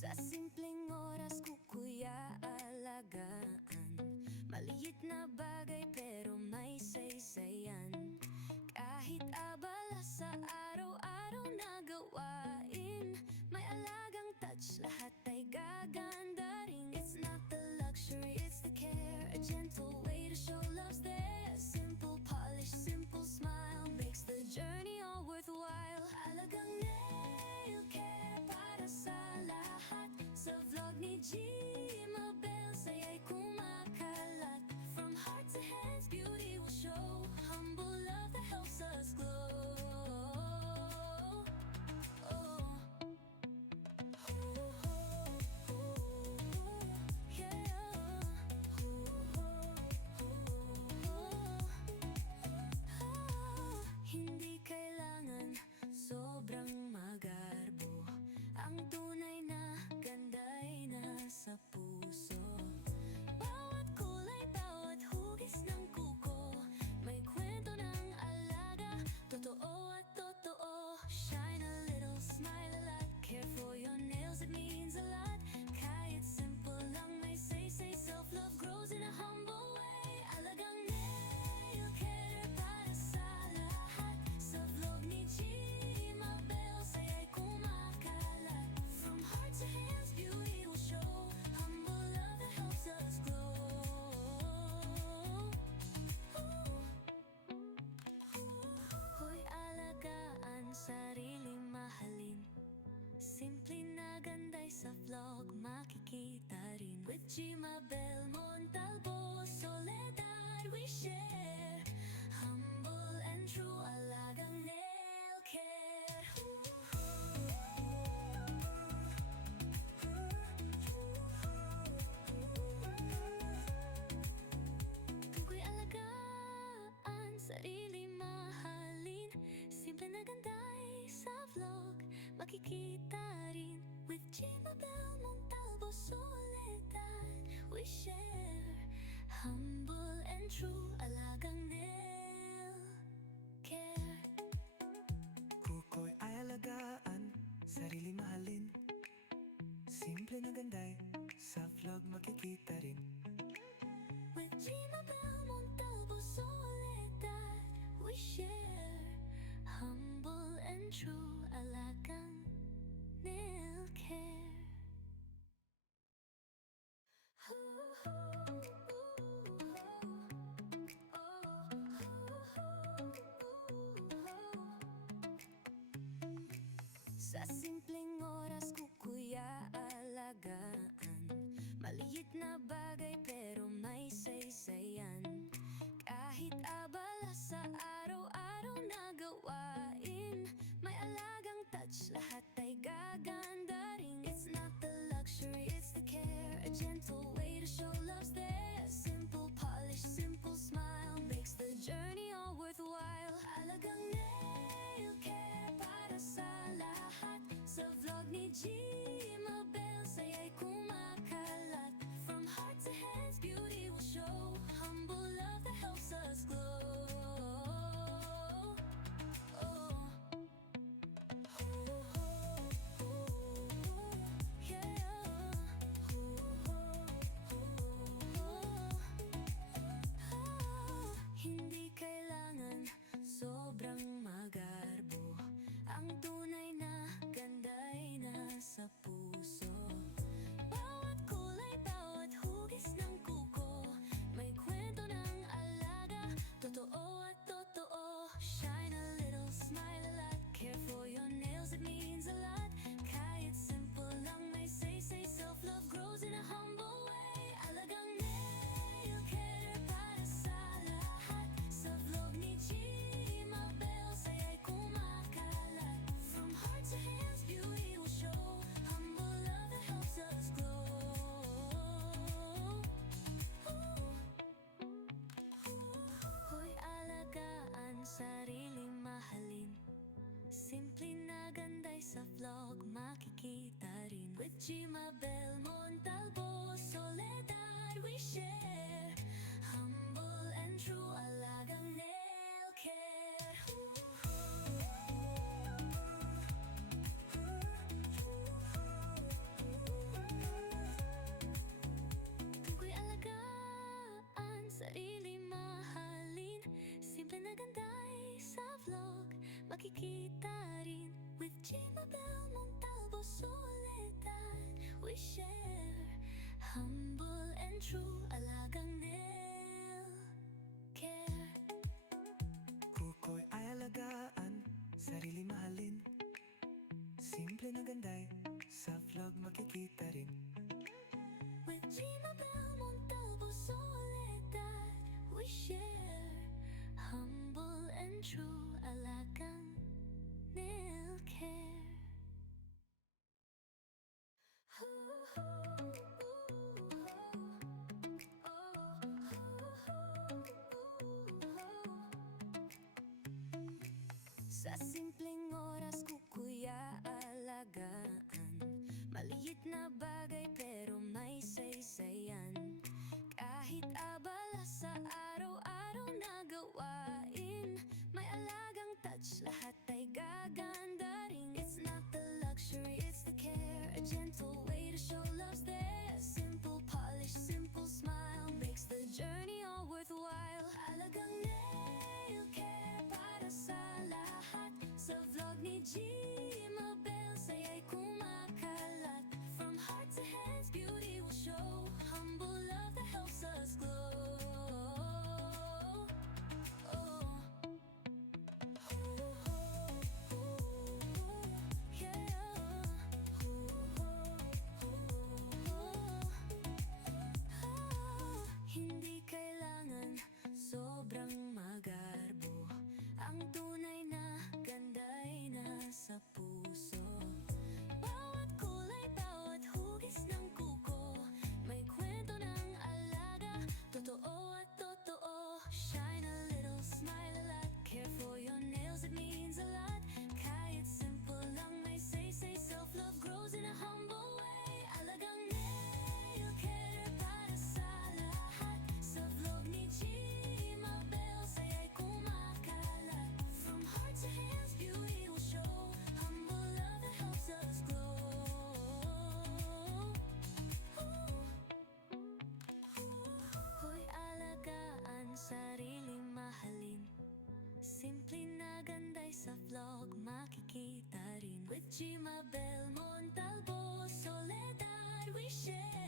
Sa simpleng oras ko kuya alagaan maliit na bagay pero may saysayan. Kahit abala sa araw-araw na gawain, may alagang touch, lahat ay gaganda rin. It's not the luxury, it's the care, a gentle way to show love's there. Simple polish, simple smile makes the journey all worthwhile. Alagang nail care para sa lahat. Sa vlog ni Gmabel, saya'y kumakalat. From heart to hands, beauty will show. Humble love that helps us glow. Oh. Yeah. Hindi kailangan sobrang magarbo, ang tunay na ganda'y nasa puso. Bawat kulay, bawat hugis ng kuko, may kwento ng alaga, totoo at totoo. Shine a little, smile a lot, care for your nails, it means a lot. Kahit simple lang may say, self-love grows in a humble way. Alagang nail care para sa lahat. Sa vlog ni Gmabel, saya'y kumakalat. From heart to hands, beauty will show. Humble love that helps us glow. Hoy, alagaan, sariling mahalin. Simple na ganda'y sa vlog makikita rin. With Gmabel Montalvo, Soledad we share. Humble and true, alagang nail care. Tukoy alagaan, sarili mahalin. Simple na ganda'y sa vlog makikita rin. With Gmabel Montalvo, Soledad we share. Humble and true, alagang nail care. Kuko'y ay alagaan, sarili mahalin. Simple na ganda'y sa vlog makikita rin. With Gmabel Montalvo, Soledad we share. Humble and true, alagang nail care. Sa simpleng oras ko kuya alagaan maliit na bagay pero may saysayan. Kahit abala sa araw-araw na gawain, may alagang touch, lahat ay gaganda rin. It's not the luxury, it's the care, a gentle way to show love's there. Simple polish, simple smile makes the journey all worthwhile. Alagang nail care para sa lahat. Sa vlog ni Gmabel, saya'y kumakalat. From heart to hands, beauty will show. Humble love that helps us glow. Oh. Yeah. Hindi kailangan sobrang magarbo, ang tunay na ganda'y nasa puso. Bawat kulay, bawat hugis ng kuko, may kwento ng alaga, totoo at totoo. Shine a little, smile a lot, care for your nails, it means a lot. Kahit simple lang may say, self-love grows in a humble way. Alagang nail care para sa lahat. Sa vlog ni Gmabel, saya'y kumakalat. From heart to hands, beauty will show. Humble love that helps us glow. Hoy, alagaan, sariling mahalin. Simple na ganda'y sa vlog makikita rin. With Gmabel Montalvo, Soledad we share. Humble and true, alagang nail care. ganday sa vlog makikita rin. With Gmabel Montalvo Soledad, we share humble and true alagang nail care. Kuko'y ay alagaan, sarili mahalin. Simple na ganday, sa vlog makikita rin. With Gmabel Montalvo Soledad, we share humble and true alagang nail care. Sa simpleng oras ko kuya alagaan, maliit na bagay pero may saysayan. Kahit abala sa araw-araw na gawain, may alagang touch, lahat ay gaganda rin. It's not the luxury, it's the care, a gentle way to show love's there. Simple polish, simple smile makes the journey all worthwhile. Alagang nail care para sa lahat, sa vlog ni Gmabel saya'y kumakalat. From heart to hands, beauty will show, humble love that helps us glow. Hindi kailangan sobrang magarbo, ang tunay na ganda'y nasa puso. Bawat kulay, bawat hugis ng kuko, may kwento ng alaga, totoo at totoo. Shine a little, smile a lot, care for your nails, it means a lot. Kahit simple lang may say, self-love grows in a humble way. Alagang nail care para sa lahat, sa vlog ni Gmabel saya'y kumakalat. From heart to hands, beauty will show, humble love that helps us glow. Hoy alagaan, sarili mahalin. Simple na ganday sa vlog makikita rin. With Gmabel Montalvo Soledad, we share